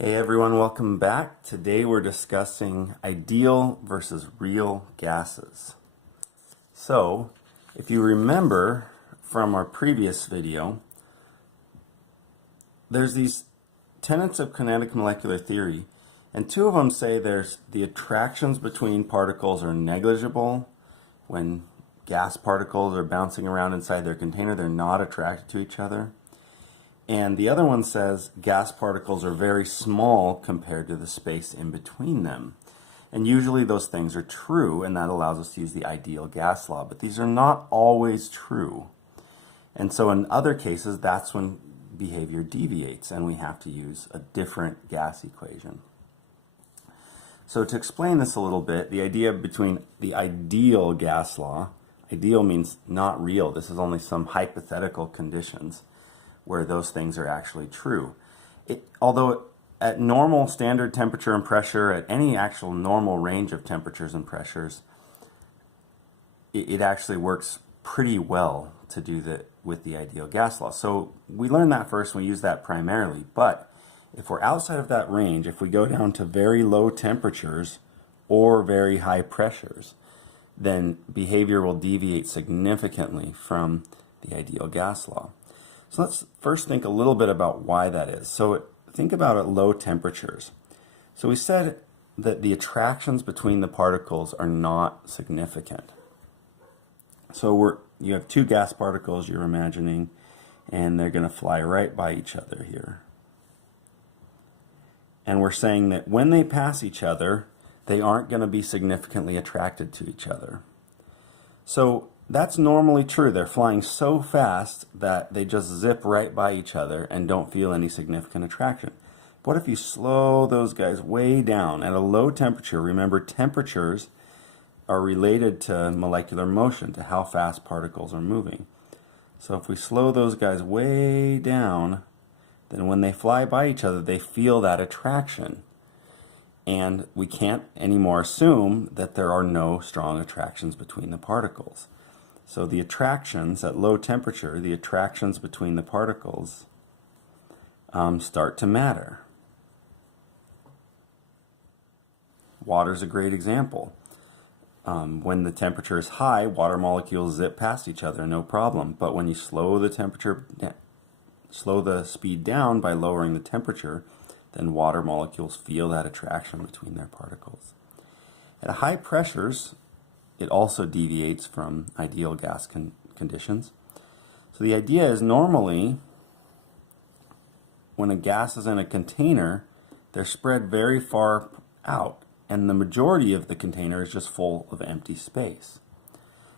Hey everyone, welcome back. Today we're discussing ideal versus real gases. So, if you remember from our previous video, there's these tenets of kinetic molecular theory, and two of them say there's the attractions between particles are negligible. When gas particles are bouncing around inside their container, they're not attracted to each other. And the other one says gas particles are very small compared to the space in between them. And usually those things are true, and that allows us to use the ideal gas law. But these are not always true. And so in other cases, that's when behavior deviates, and we have to use a different gas equation. So to explain this a little bit, the idea between the ideal gas law, ideal means not real. This is only some hypothetical conditions where those things are actually true. Although at normal standard temperature and pressure, at any actual normal range of temperatures and pressures, it actually works pretty well to do that with the ideal gas law. So we learned that first, and we use that primarily. But if we're outside of that range, if we go down to very low temperatures or very high pressures, then behavior will deviate significantly from the ideal gas law. So let's first think a little bit about why that is. So think about at low temperatures. So we said that the attractions between the particles are not significant. So you have two gas particles you're imagining, and they're going to fly right by each other here. And we're saying that when they pass each other, they aren't going to be significantly attracted to each other. So that's normally true. They're flying so fast that they just zip right by each other and don't feel any significant attraction. What if you slow those guys way down at a low temperature? Remember, temperatures are related to molecular motion, to how fast particles are moving. So if we slow those guys way down, then when they fly by each other, they feel that attraction. And we can't anymore assume that there are no strong attractions between the particles. So the attractions at low temperature, the attractions between the particles start to matter. Water's a great example. When the temperature is high, water molecules zip past each other, no problem. But when you slow the speed down by lowering the temperature, then water molecules feel that attraction between their particles. At high pressures, it also deviates from ideal gas conditions. So the idea is normally when a gas is in a container, they're spread very far out, and the majority of the container is just full of empty space.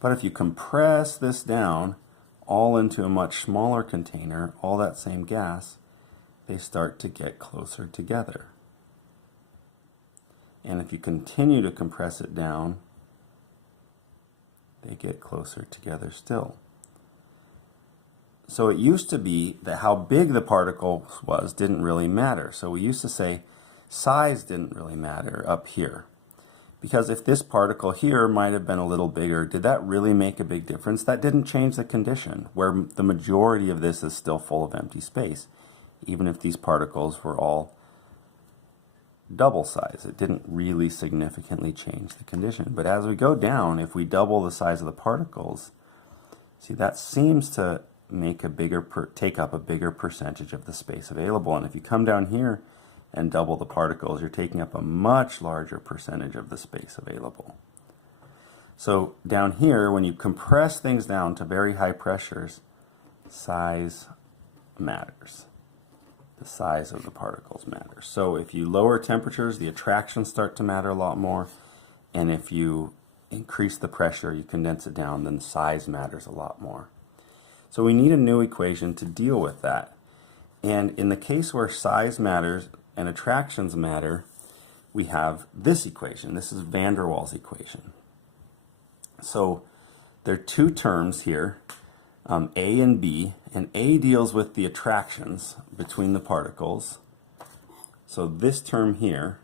But if you compress this down all into a much smaller container, all that same gas, they start to get closer together. And if you continue to compress it down, they get closer together still. So it used to be that how big the particle was didn't really matter. So we used to say size didn't really matter up here. Because if this particle here might have been a little bigger, did that really make a big difference? That didn't change the condition, where the majority of this is still full of empty space, even if these particles were all double size. It didn't really significantly change the condition. But as we go down, if we double the size of the particles, see, that seems to make take up a bigger percentage of the space available. And if you come down here and double the particles, you're taking up a much larger percentage of the space available. So down here, when you compress things down to very high pressures, size matters. The size of the particles matters. So if you lower temperatures, the attractions start to matter a lot more. And if you increase the pressure, you condense it down, then size matters a lot more. So we need a new equation to deal with that. And in the case where size matters and attractions matter, we have this equation. This is van der Waals equation. So there are two terms here, A and B, and A deals with the attractions between the particles. So this term here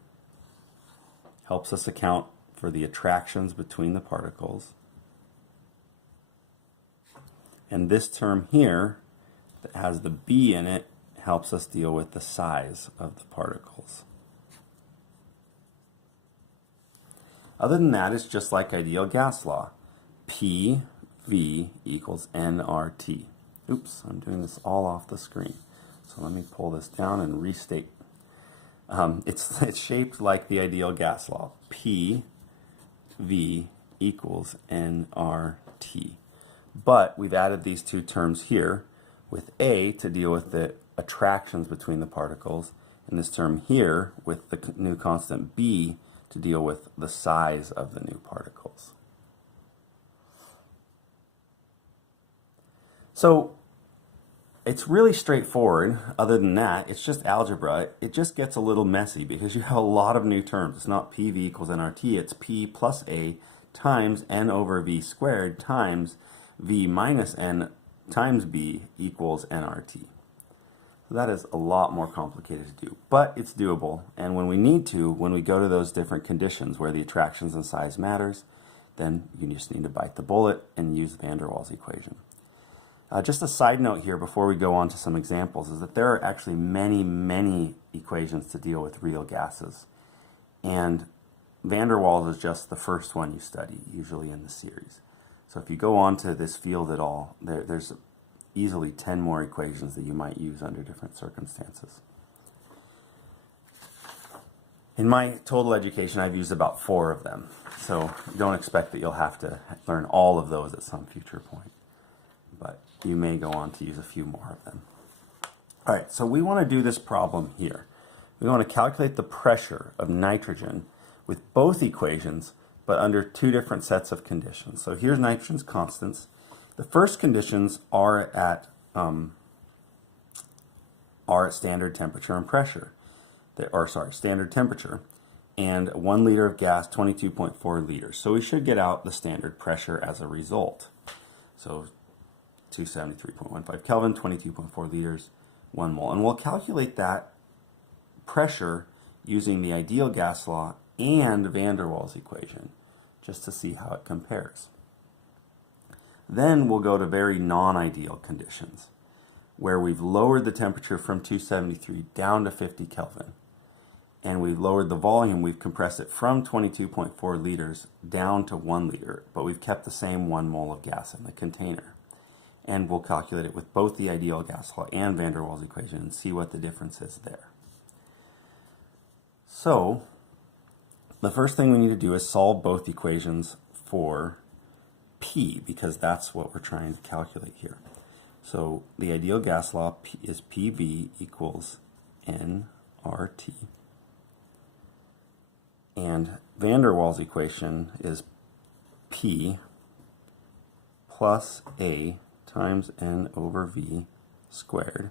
helps us account for the attractions between the particles. And this term here that has the B in it helps us deal with the size of the particles. Other than that, it's just like ideal gas law. PV equals nRT. Oops, I'm doing this all off the screen. So let me pull this down and restate. It's shaped like the ideal gas law. PV equals nRT. But we've added these two terms here with A to deal with the attractions between the particles, and this term here with the new constant B to deal with the size of the new particles. So it's really straightforward. Other than that, it's just algebra. It just gets a little messy because you have a lot of new terms. It's not PV equals nRT, it's P plus A times n over V squared times V minus n times B equals nRT. So that is a lot more complicated to do, but it's doable. And when we need to, when we go to those different conditions where the attractions and size matters, then you just need to bite the bullet and use van der Waals equation. Just a side note here before we go on to some examples is that there are actually many equations to deal with real gases. And van der Waals is just the first one you study, usually in the series. So if you go on to this field at all, there's easily 10 more equations that you might use under different circumstances. In my total education, I've used about 4 of them. So don't expect that you'll have to learn all of those at some future point. But you may go on to use a few more of them. All right, so we want to do this problem here. We want to calculate the pressure of nitrogen with both equations, but under 2 different sets of conditions. So here's nitrogen's constants. The first conditions are at standard temperature and pressure. Standard temperature, and 1 liter of gas, 22.4 liters. So we should get out the standard pressure as a result. So 273.15 Kelvin, 22.4 liters, 1 mole. And we'll calculate that pressure using the ideal gas law and van der Waals equation, just to see how it compares. Then we'll go to very non-ideal conditions, where we've lowered the temperature from 273 down to 50 Kelvin. And we've lowered the volume, we've compressed it from 22.4 liters down to 1 liter, but we've kept the same 1 mole of gas in the container. And we'll calculate it with both the ideal gas law and van der Waals equation and see what the difference is there. So the first thing we need to do is solve both equations for P, because that's what we're trying to calculate here. So the ideal gas law is PV equals nRT. And van der Waals equation is P plus A times n over V squared,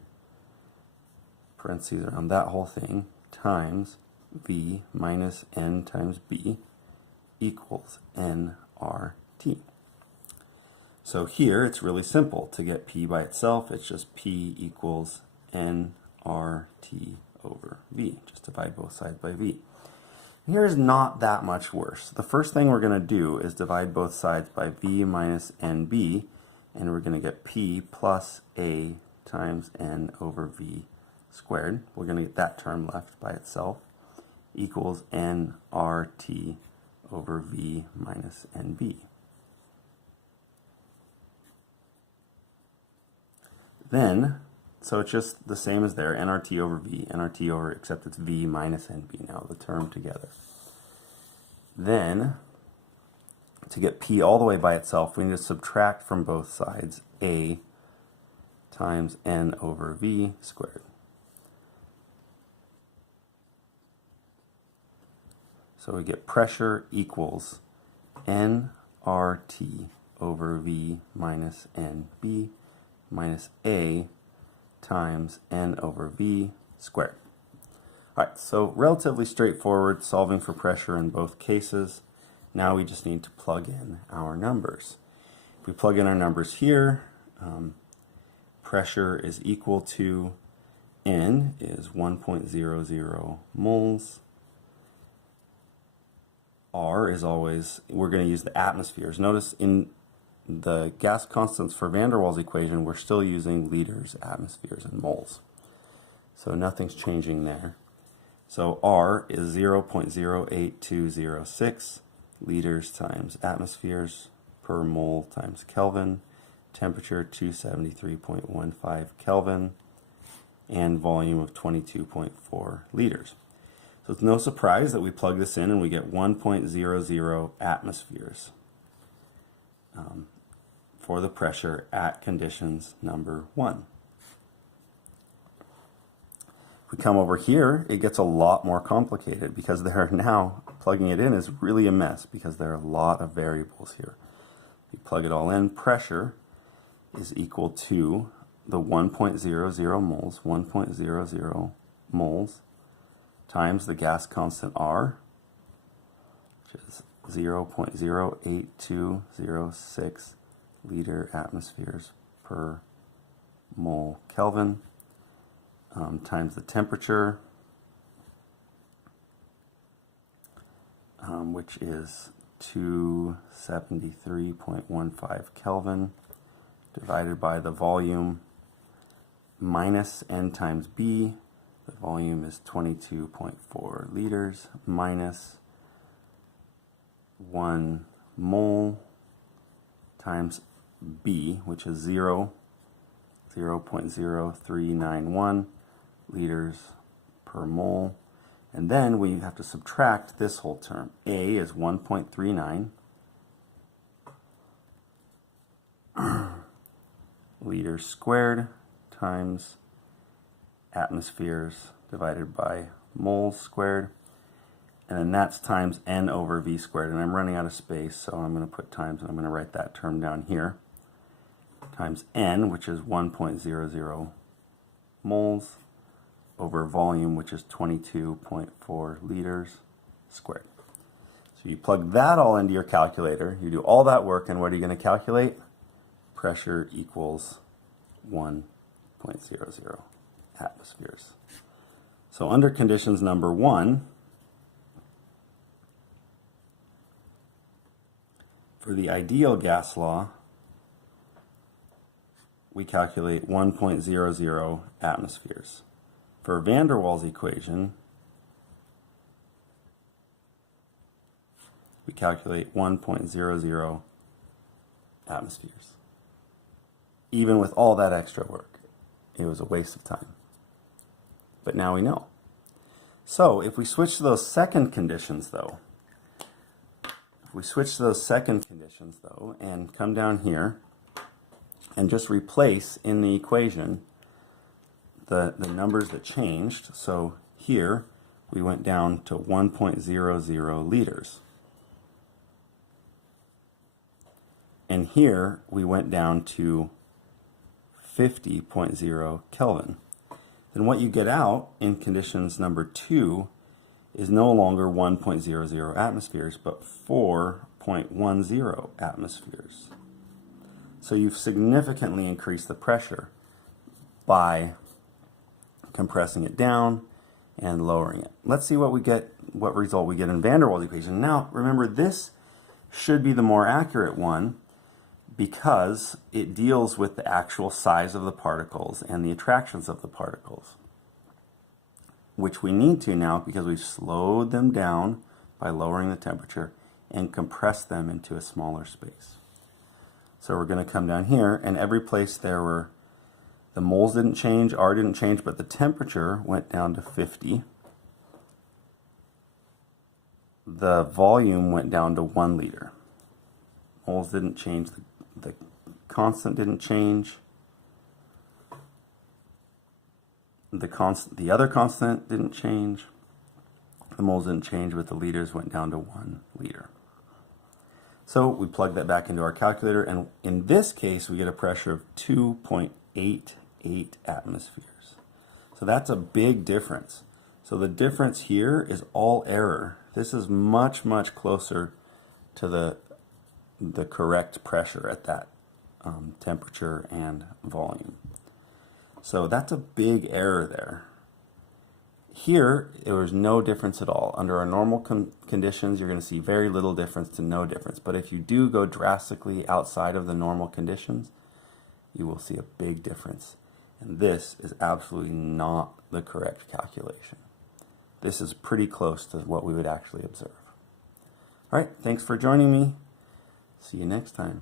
parentheses around that whole thing, times V minus n times B equals nRT. So here it's really simple. To get P by itself, it's just P equals nRT over V. Just divide both sides by V. Here is not that much worse. The first thing we're going to do is divide both sides by V minus NB, and we're going to get P plus A times n over V squared. We're going to get that term left by itself, equals nRT over V minus NB. Then, so it's just the same as there, nRT over V, nRT over, except it's V minus NB now, the term together. Then, to get P all the way by itself, we need to subtract from both sides A times n over V squared. So we get pressure equals nRT over V minus NB minus A times n over V squared. All right, so relatively straightforward, solving for pressure in both cases. Now we just need to plug in our numbers. If we plug in our numbers here, pressure is equal to N is 1.00 moles. R is always, we're going to use the atmospheres. Notice in the gas constants for van der Waals equation, we're still using liters, atmospheres, and moles. So nothing's changing there. So R is 0.08206. liters times atmospheres per mole times Kelvin, temperature 273.15 Kelvin, and volume of 22.4 liters. So it's no surprise that we plug this in and we get 1.00 atmospheres for the pressure at conditions number 1. If we come over here, it gets a lot more complicated because there are now, plugging it in is really a mess because there are a lot of variables here. You plug it all in, pressure is equal to the 1.00 moles, 1.00 moles times the gas constant R, which is 0.08206 liter atmospheres per mole Kelvin, times the temperature, which is 273.15 Kelvin, divided by the volume minus N times B. The volume is 22.4 liters minus 1 mole times B, which is 0.0391 liters per mole. And then we have to subtract this whole term. A is 1.39 liters squared times atmospheres divided by moles squared. And then that's times N over V squared. And I'm running out of space, so I'm going to put times, and I'm going to write that term down here. Times N, which is 1.00 moles, over volume, which is 22.4 liters squared. So you plug that all into your calculator, you do all that work, and what are you going to calculate? Pressure equals 1.00 atmospheres. So under conditions number 1, for the ideal gas law, we calculate 1.00 atmospheres. For van der Waals equation, we calculate 1.00 atmospheres. Even with all that extra work, it was a waste of time. But now we know. So if we switch to those second conditions though, and come down here and just replace in the equation the numbers that changed. So here we went down to 1.00 liters. And here we went down to 50.0 Kelvin. Then what you get out in conditions number 2 is no longer 1.00 atmospheres, but 4.10 atmospheres. So you've significantly increased the pressure by compressing it down and lowering it. Let's see what result we get in van der Waals equation. Now, remember, this should be the more accurate one because it deals with the actual size of the particles and the attractions of the particles, which we need to now because we've slowed them down by lowering the temperature and compressed them into a smaller space. So we're going to come down here, and every place there were, the moles didn't change, R didn't change, but the temperature went down to 50. The volume went down to 1 liter. Moles didn't change, the constant didn't change. The other constant didn't change. The moles didn't change, but the liters went down to 1 liter. So we plug that back into our calculator, and in this case we get a pressure of 2.88 atmospheres. So that's a big difference. So the difference here is all error. This is much, much closer to the correct pressure at that temperature and volume. So that's a big error there. Here, there was no difference at all. Under our normal conditions, you're going to see very little difference to no difference. But if you do go drastically outside of the normal conditions, you will see a big difference. And this is absolutely not the correct calculation. This is pretty close to what we would actually observe. All right, thanks for joining me. See you next time.